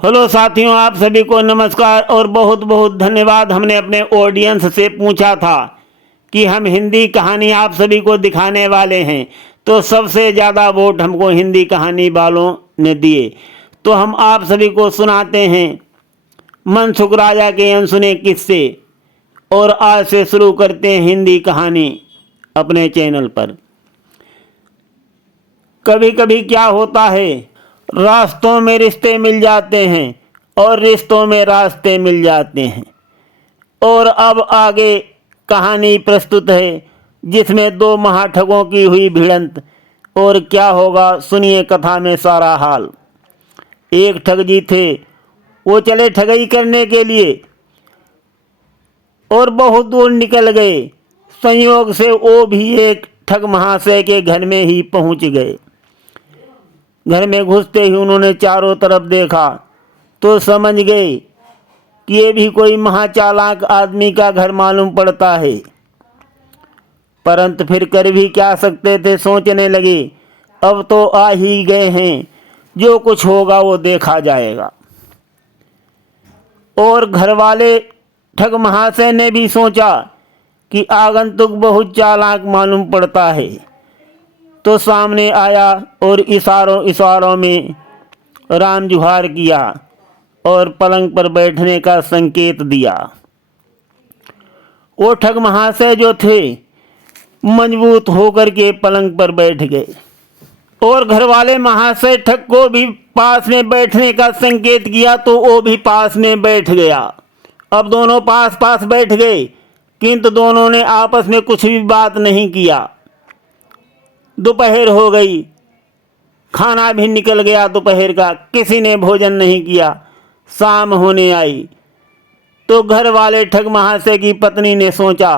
Hello साथियों, आप सभी को नमस्कार और बहुत बहुत धन्यवाद। हमने अपने ऑडियंस से पूछा था कि हम हिंदी कहानी आप सभी को दिखाने वाले हैं, तो सबसे ज़्यादा वोट हमको हिंदी कहानी वालों ने दिए। तो हम आप सभी को सुनाते हैं मनसुख राजा के अनसुने किस्से। और आज से शुरू करते हैं हिंदी कहानी अपने चैनल पर। कभी कभी क्या होता है, रास्तों में रिश्ते मिल जाते हैं और रिश्तों में रास्ते मिल जाते हैं। और अब आगे कहानी प्रस्तुत है जिसमें दो महाठगों की हुई भिड़ंत। और क्या होगा सुनिए कथा में सारा हाल। एक ठग जी थे, वो चले ठगई करने के लिए और बहुत दूर निकल गए। संयोग से वो भी एक ठग महाशय के घर में ही पहुंच गए। घर में घुसते ही उन्होंने चारों तरफ देखा तो समझ गए कि ये भी कोई महाचालाक आदमी का घर मालूम पड़ता है। परंतु फिर कर भी क्या सकते थे, सोचने लगे अब तो आ ही गए हैं, जो कुछ होगा वो देखा जाएगा। और घर वाले ठग महाशय ने भी सोचा कि आगंतुक बहुत चालाक मालूम पड़ता है, तो सामने आया और इशारों इशारों में राम जुहार किया और पलंग पर बैठने का संकेत दिया। वो ठग महाशय जो थे मजबूत होकर के पलंग पर बैठ गए और घर वाले महाशय ठग को भी पास में बैठने का संकेत किया तो वो भी पास में बैठ गया। अब दोनों पास पास बैठ गए, किंतु दोनों ने आपस में कुछ भी बात नहीं किया। दोपहर हो गई, खाना भी निकल गया दोपहर का, किसी ने भोजन नहीं किया। शाम होने आई तो घर वाले ठग महाशय की पत्नी ने सोचा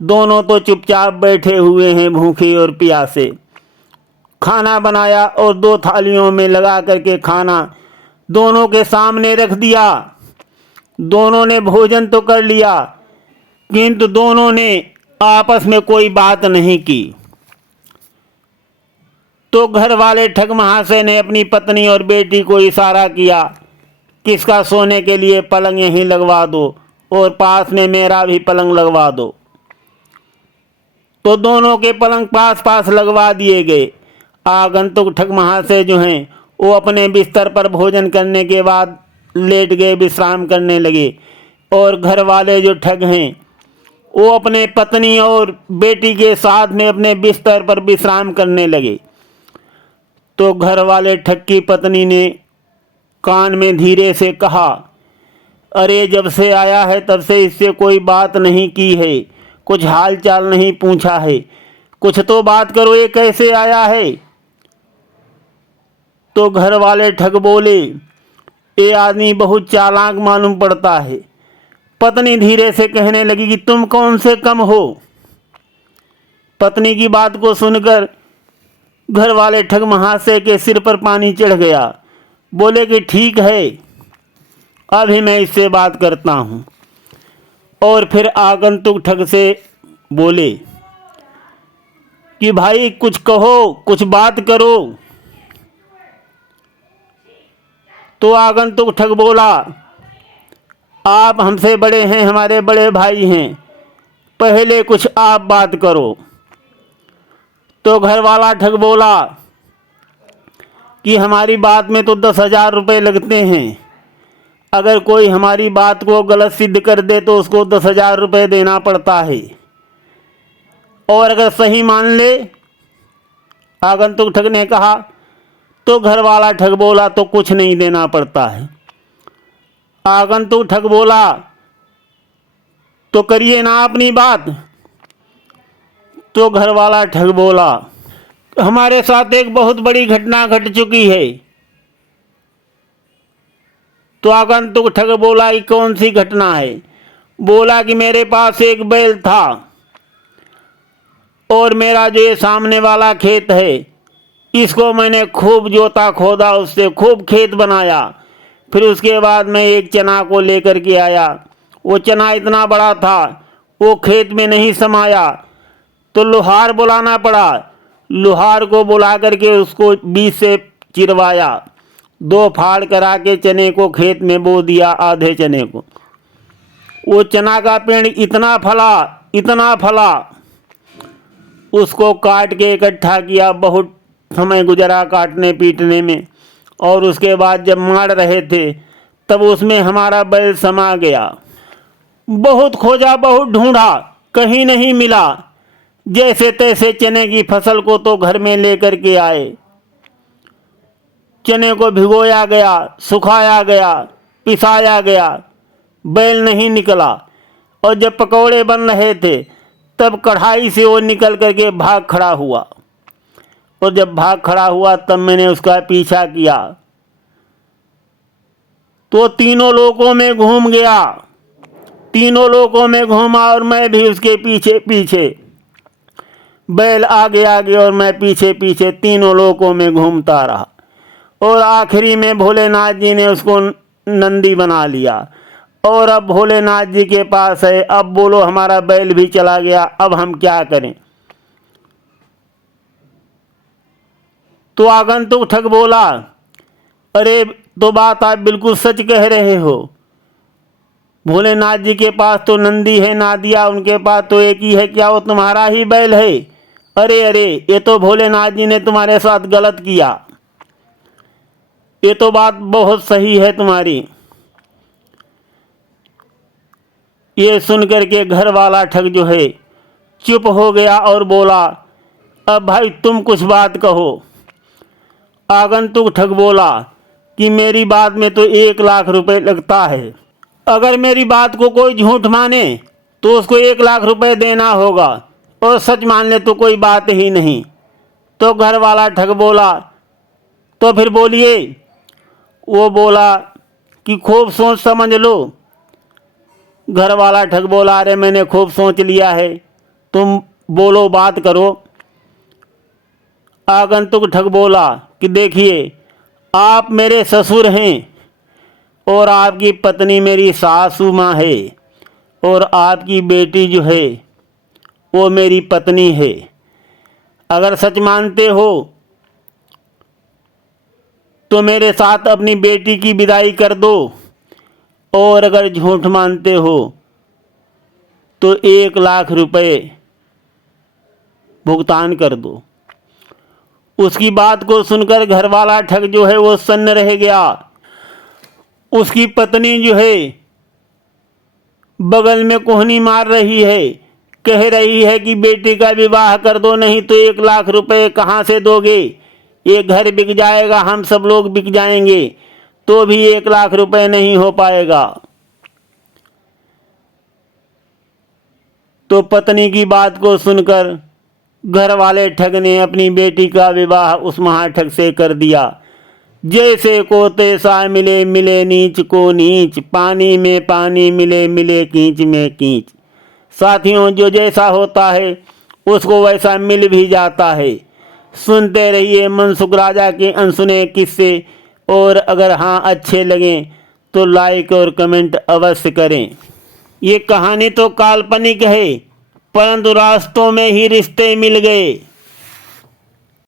दोनों तो चुपचाप बैठे हुए हैं भूखे और प्यासे। खाना बनाया और दो थालियों में लगा करके खाना दोनों के सामने रख दिया। दोनों ने भोजन तो कर लिया, किंतु दोनों ने आपस में कोई बात नहीं की। तो घर वाले ठग महाशय ने अपनी पत्नी और बेटी को इशारा किया कि इसका सोने के लिए पलंग यहीं लगवा दो और पास में मेरा भी पलंग लगवा दो। तो दोनों के पलंग पास पास लगवा दिए गए। आगंतुक ठग महाशय जो हैं वो अपने बिस्तर पर भोजन करने के बाद लेट गए, विश्राम करने लगे। और घर वाले जो ठग हैं वो अपने पत्नी और बेटी के साथ में अपने बिस्तर पर विश्राम करने लगे। तो घर वाले ठग की पत्नी ने कान में धीरे से कहा, अरे जब से आया है तब से इससे कोई बात नहीं की है, कुछ हाल चाल नहीं पूछा है, कुछ तो बात करो, ये कैसे आया है। तो घर वाले ठग बोले, ये आदमी बहुत चालाक मालूम पड़ता है। पत्नी धीरे से कहने लगी कि तुम कौन से कम हो। पत्नी की बात को सुनकर घर वाले ठग महाशय के सिर पर पानी चढ़ गया। बोले कि ठीक है, अभी मैं इससे बात करता हूँ। और फिर आगंतुक ठग से बोले कि भाई कुछ कहो, कुछ बात करो। तो आगंतुक ठग बोला, आप हमसे बड़े हैं, हमारे बड़े भाई हैं, पहले कुछ आप बात करो। तो घर वाला ठग बोला कि हमारी बात में तो 10,000 रुपये लगते हैं, अगर कोई हमारी बात को गलत सिद्ध कर दे तो उसको 10,000 रुपये देना पड़ता है, और अगर सही मान ले, आगंतुक ठग ने कहा। तो घर वाला ठग बोला तो कुछ नहीं देना पड़ता है। आगंतुक ठग बोला तो करिए ना अपनी बात। तो घर वाला ठग बोला, हमारे साथ एक बहुत बड़ी घटना घट चुकी है। तो आगंतुक ठग बोला कि कौन सी घटना है। बोला कि मेरे पास एक बैल था और मेरा जो ये सामने वाला खेत है इसको मैंने खूब जोता खोदा, उससे खूब खेत बनाया। फिर उसके बाद मैं एक चना को लेकर के आया। वो चना इतना बड़ा था वो खेत में नहीं समाया, तो लोहार बुलाना पड़ा। लोहार को बुला करके उसको बीच से चिरवाया 2 फाड़ करा के चने को खेत में बो दिया, आधे चने को। वो चना का पेड़ इतना फला, उसको काट के इकट्ठा किया। बहुत समय गुजरा काटने पीटने में, और उसके बाद जब मार रहे थे तब उसमें हमारा बैल समा गया। बहुत खोजा, बहुत ढूंढा, कहीं नहीं मिला। जैसे तैसे चने की फसल को तो घर में लेकर के आए। चने को भिगोया गया, सुखाया गया, पिसाया गया, बैल नहीं निकला। और जब पकौड़े बन रहे थे तब कढ़ाई से वो निकल करके भाग खड़ा हुआ। और जब भाग खड़ा हुआ तब मैंने उसका पीछा किया, तो तीनों लोकों में घूम गया, तीनों लोकों में घूमा, और मैं भी उसके पीछे पीछे। बैल आगे आगे और मैं पीछे पीछे, तीनों लोकों में घूमता रहा। और आखिरी में भोलेनाथ जी ने उसको नंदी बना लिया। और अब भोलेनाथ जी के पास है। अब बोलो, हमारा बैल भी चला गया, अब हम क्या करें? तो आगंतुक ठग बोला, अरे तो बात आप बिल्कुल सच कह रहे हो। भोलेनाथ जी के पास तो नंदी है, नादिया, उनके पास तो एक ही है, क्या वो तुम्हारा ही बैल है? अरे अरे, ये तो भोलेनाथ जी ने तुम्हारे साथ गलत किया, ये तो बात बहुत सही है तुम्हारी। ये सुनकर के घर वाला ठग जो है चुप हो गया और बोला, अब भाई तुम कुछ बात कहो। आगंतुक ठग बोला कि मेरी बात में तो 1 लाख रुपए लगता है। अगर मेरी बात को कोई झूठ माने तो उसको 1 लाख रुपए देना होगा, और सच मान ले तो कोई बात ही नहीं। तो घर वाला ठग बोला, तो फिर बोलिए। वो बोला कि खूब सोच समझ लो। घर वाला ठग बोला, अरे मैंने खूब सोच लिया है, तुम बोलो, बात करो। आगंतुक ठग बोला कि देखिए, आप मेरे ससुर हैं और आपकी पत्नी मेरी सासू माँ है, और आपकी बेटी जो है वो मेरी पत्नी है। अगर सच मानते हो तो मेरे साथ अपनी बेटी की विदाई कर दो, और अगर झूठ मानते हो तो 1 लाख रुपए भुगतान कर दो। उसकी बात को सुनकर घर वाला ठग जो है वो सन्न रह गया। उसकी पत्नी जो है बगल में कोहनी मार रही है, कह रही है कि बेटी का विवाह कर दो, नहीं तो 1 लाख रुपए कहाँ से दोगे? ये घर बिक जाएगा, हम सब लोग बिक जाएंगे, तो भी 1 लाख रुपए नहीं हो पाएगा। तो पत्नी की बात को सुनकर घर वाले ठग ने अपनी बेटी का विवाह उस महाठग से कर दिया। जैसे को तैसा मिले, मिले नीच को नीच, पानी में पानी मिले, मिले कींच में कींच। साथियों, जो जैसा होता है उसको वैसा मिल भी जाता है। सुनते रहिए मनसुख राजा के अनसुने किस्से, और अगर हाँ अच्छे लगें तो लाइक और कमेंट अवश्य करें। ये कहानी तो काल्पनिक है, परंतु रास्तों में ही रिश्ते मिल गए।